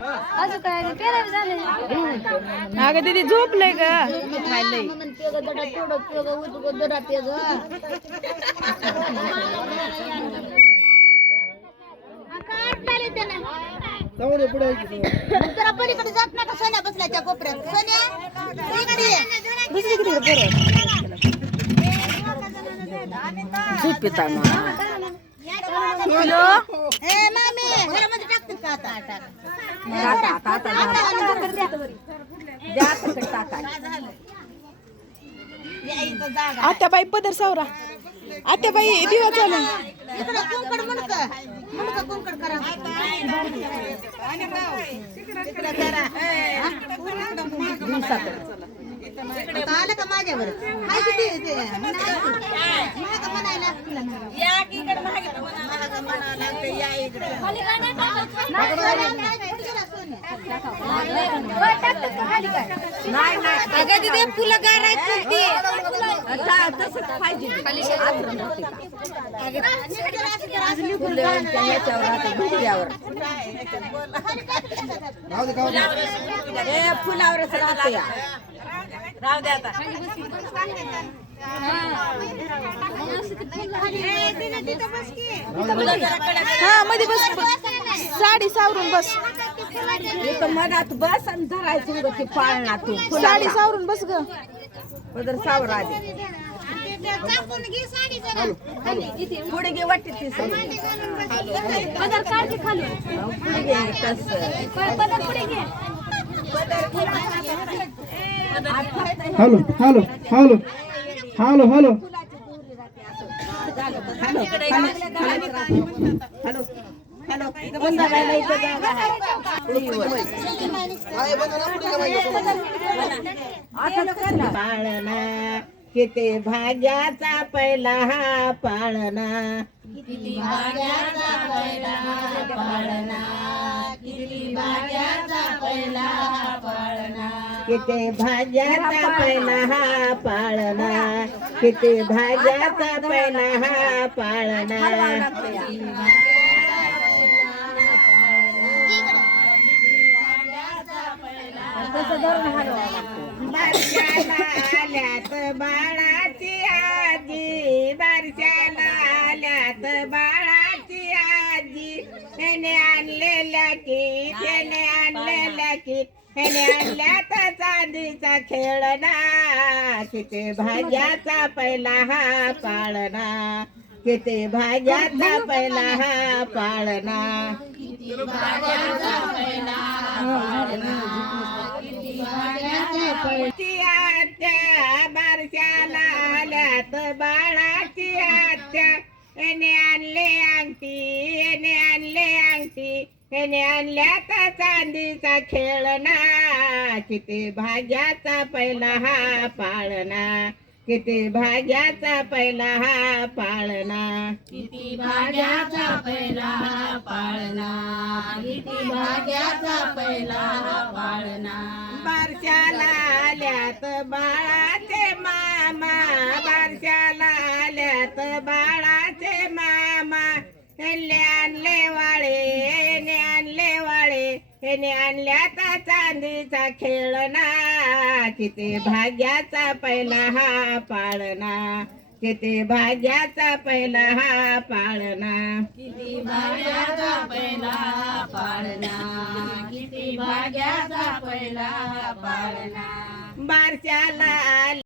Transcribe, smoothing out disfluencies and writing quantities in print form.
अजून काय पेरावी झालं. अगं दीदी झोपलंय ग. पलीकडे जात नका सोन्या बसल्या त्या कोपऱ्यात. सोन्या आत्याबाई पदर सावरा. आत्याबाई दिवा चालू. आलं का माझ्यावर फुलं फुलावरच राहते. राहू द्या आता. हा मध्ये बस. साडी सावरून बस. मनात बस आणि धरायची पाळणा तू साडी सावरून बस ग. पदर सावरा आधी पुढे घे वाटते ती पदर काढते खाली. पुढे घे कसं पदर पुढे घे. Hello hello hello hello hello पाळणा किती भाग्याचा पहिला हा पाळणा. किती भाग्याचा पहिला पाळणा. किती भाग्याचा पहिला पाळणा. किती भाग्याचा पहिला हा पाळणा. किती भाग्याचा पहिला हा पाळणा. बारशाला आल्यात बाळाची आजी. बारशाला आल्यात बाळाची आजी. त्याने आणलेल्या की त्याने आणलेल्या की त्याने आणल्यात चांदीचा खेळणा. किती भाग्याचा पहिला हा पाळणा. किती भाग्याचा पहिला हा पाळणा. आत्या बारशाला आल्यात बाळाची आत्या. याने आणले अंगठी याने आणले अंगठी. याने आणल्यात चांदीचा खेळणा. किती भाग्याचा पहिला हा पाळणा. किती भाग्याचा पहिला हा पाळणा. किती भाग्याचा पहिला पाळणा. किती भाग्याचा पहिला पाळणा. बारशाला आल्यात बाळाचे मामा. बारशाला आल्यात बाळाचे मामा. हेने आणले वाळे हेने आणले वाळे. हेने आणल्यात चांदीचा खेळणा. किती भाग्याचा पहिला हा पाळणा. किती भाग्याचा पहिला हा पाळणा. किती भाग्याचा पहिला पाळणा. किती भाग्याचा पहिला पाळणा. बारशाला